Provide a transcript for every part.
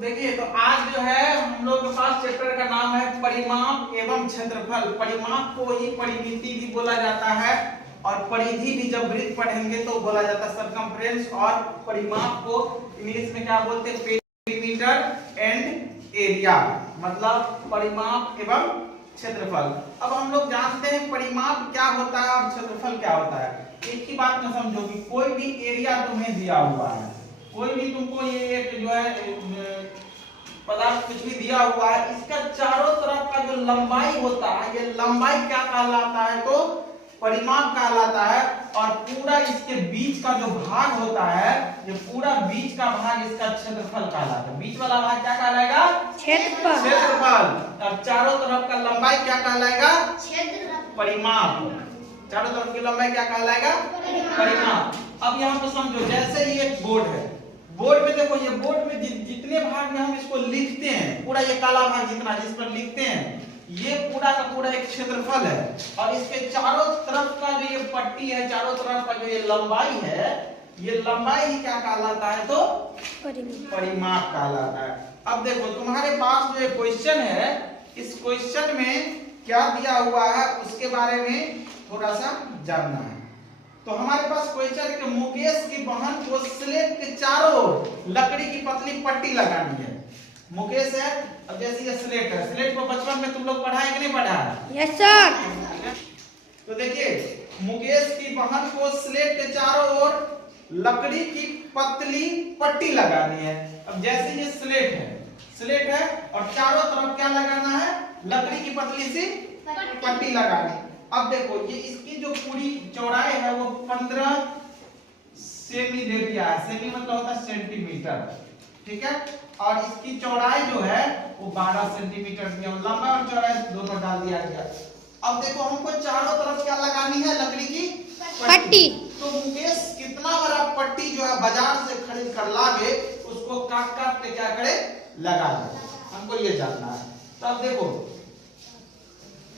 देखिए, तो आज जो है हम लोग के पास चैप्टर का नाम है परिमाप एवं क्षेत्रफल। परिमाप को ही परिमिति भी बोला जाता है और परिधि भी जब वृत्त पढ़ेंगे तो बोला जाता है सरकमफ्रेंस। और परिमाप को इंग्लिश में क्या बोलते हैं? पेरीमीटर एंड एरिया, मतलब परिमाप एवं क्षेत्रफल। अब हम लोग जानते हैं परिमाप क्या होता है और क्षेत्रफल क्या होता है। एक ही बात में समझो कि कोई भी एरिया तुम्हें दिया हुआ है, कोई भी तुमको ये एक जो है पदार्थ कुछ भी दिया हुआ है, इसका चारों तरफ का जो लंबाई होता है, ये लंबाई क्या कहलाता है? तो परिमाप कहलाता है। और पूरा इसके बीच का जो भाग होता है, ये पूरा बीच का भाग इसका क्षेत्रफल कहलाता है। बीच वाला भाग क्या कहलाएगा? क्षेत्रफल। क्षेत्रफल। और चारों तरफ का लंबाई क्या कहलाएगा? परिमाप। चारों तरफ की लंबाई क्या कहलाएगा? परिमाप। अब यहाँ पे समझो, जैसे ये एक बोर्ड है, बोर्ड में देखो, ये बोर्ड में जितने भाग में हम इसको लिखते हैं, पूरा ये काला भाग जितना जिस पर लिखते हैं, ये पूरा का पूरा एक क्षेत्रफल है। और इसके चारों तरफ का जो ये पट्टी है, चारों तरफ का जो ये लंबाई है, ये लंबाई ही क्या कहलाता है? तो परिमाप कहलाता है। अब देखो, तुम्हारे पास जो क्वेश्चन है, इस क्वेश्चन में क्या दिया हुआ है उसके बारे में थोड़ा सा जानना है। तो हमारे पास क्वेश्चन है कि मुकेश की बहन को स्लेट के चारों ओर लकड़ी की पतली पट्टी लगानी है। मुकेश है, अब जैसे ये स्लेट है, स्लेट को बचपन में तुम लोग पढ़ाए कि नहीं पढ़ा? Yes sir. तो देखिए, मुकेश की बहन को स्लेट के चारों ओर लकड़ी की पतली पट्टी लगानी है। अब जैसे ये स्लेट है और चारों तरफ क्या लगाना है? लकड़ी की पतली सी पट्टी लगानी। अब देखो, ये इसकी जो पूरी चौड़ाई है वो 15 सेमी दे दिया है। सेमी मतलब होता है सेंटीमीटर, ठीक है। और इसकी चौड़ाई जो है वो 12 सेंटीमीटर दिया, लंबा और चौड़ाई दोनों डाल दिया गया। अब देखो, हमको चारों तरफ क्या लगानी है? लकड़ी की पट्टी। तो मुकेश कितना बड़ा पट्टी जो है बाजार से खरीद कर लावे, उसको काट काट के क्या करे? लगा दे। हमको ये जानना है। तो अब देखो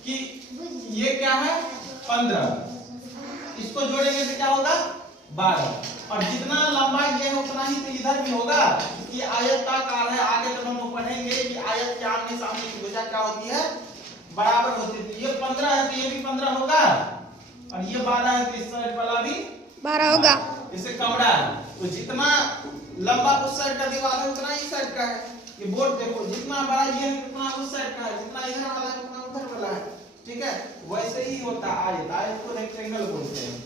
कि ये क्या है? 15, इसको जोड़ेंगे तो क्या होगा? 12। और जितना लंबा ये है उतना ही तो इधर भी होगा। ये आयताकार है, आगे जब हम लोग पढ़ेंगे कि आयत के आमने सामने की भुजा क्या होती है? बराबर होती है। ये 15 है तो ये भी 15 होगा, और ये 12 है तो इस साइड वाला भी 12 होगा। इसे कमरा है, तो जितना लंबा उस साइड का दीवार है उतना इस साइड का है। ये बोर्ड देखो, जितना बड़ा ये है उतना उस साइड का है, जितना इधर वाला है उतना उधर वाला है, ठीक है। वैसे ही होता है आयत। आयत को रेक्टेंगल बोलते हैं।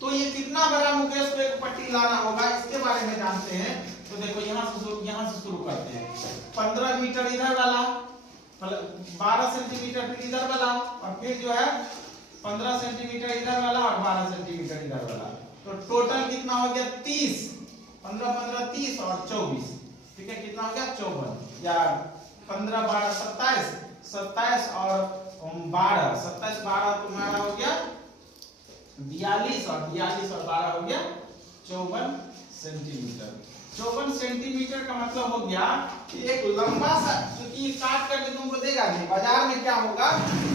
तो ये कितना बड़ा मुकेश को एक पट्टी लाना होगा, इसके बारे में जानते हैं। तो देखो, यहाँ से शुरू करते हैं। 15 मीटर इधर वाला, 12 सेंटीमीटर फिर इधर वाला, और फिर जो है 15 सेंटीमीटर इधर वाला और 12 सेंटीमीटर इधर वाला। तो टोटल कितना हो गया? 30। 15 15 30 और 24, ठीक है। कितना हो गया? 54। या 15 12 27, 27 और 12, 27 12 तुम्हारा हो गया 42, और 42 और 12 हो गया 54 सेंटीमीटर। 54 सेंटीमीटर का मतलब हो गया कि एक लंबा सा, क्योंकि ये काट करके तुमको देगा नहीं, बाजार में क्या होगा?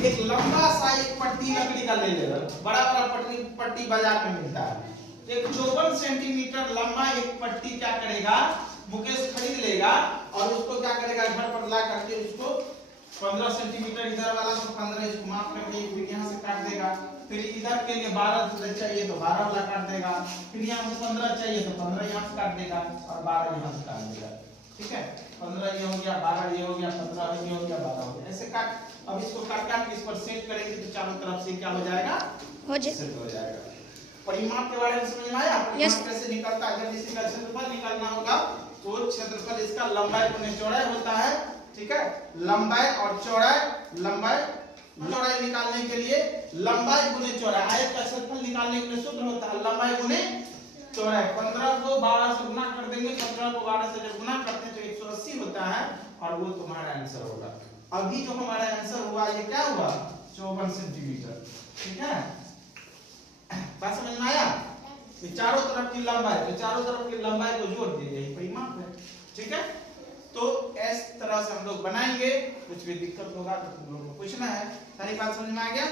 एक लंबा सा एक पट्टी लकड़ी का ले लेगा, बड़ा बड़ा पट्टी बाजार में मिलता है। एक 54 सेंटीमीटर लंबा एक पट्टी क्या करेगा? मुकेश खरीद लेगा और उसको क्या करेगा? घर पर ला करके उसको 15 सेंटीमीटर इधर वाला तो 15 इसको माफ करके फिर यहाँ से काट देगा। फिर इधर के लिए 12 चाहिए तो 12 वाला काट देगा। फिर यहाँ से 15 चाहिए तो 15 यहाँ से काट देगा और 12 यहाँ से काट देगा, ठीक है। 15 ये हो गया, 12 ये हो गया, 15 ये हो गया, 12 हो गया, ऐसे काट। अब इसको काट काट के इस पर सेट करेंगे तो चारों तरफ से क्या हो जाएगा? सेट हो जाएगा। परिमाप के बारे में समझ में आया? परिमाप कैसे निकलता है? जब इसी का क्षेत्रफल निकालना होगा तो क्षेत्रफल इसका लंबाई गुने चौड़ाई होता है, ठीक है। लंबाई और चौड़ाई, लंबाई चौड़ाई निकालने के लिए लंबाई गुने चौड़ाई, आयत का क्षेत्रफल निकालने के लिए सूत्र होता है लंबाई गुने चौड़ाई। 15 को 12 से गुना कर देंगे, 15 को 12 से जब गुना करते हैं तो 180 होता है, और वो तुम्हारा आंसर होगा। अभी जो हमारा आंसर हुआ ये क्या हुआ? 54 सेंटीमीटर, ठीक है। बात समझ में आया? चारों तरफ की लंबाई, तो चारों तरफ की लंबाई को जोड़ दीजिए, परिमाप है, ठीक है। तो इस तरह से हम लोग बनाएंगे। कुछ भी दिक्कत होगा तो तुम लोगों को पूछना है। सारी बात समझ में आ गया?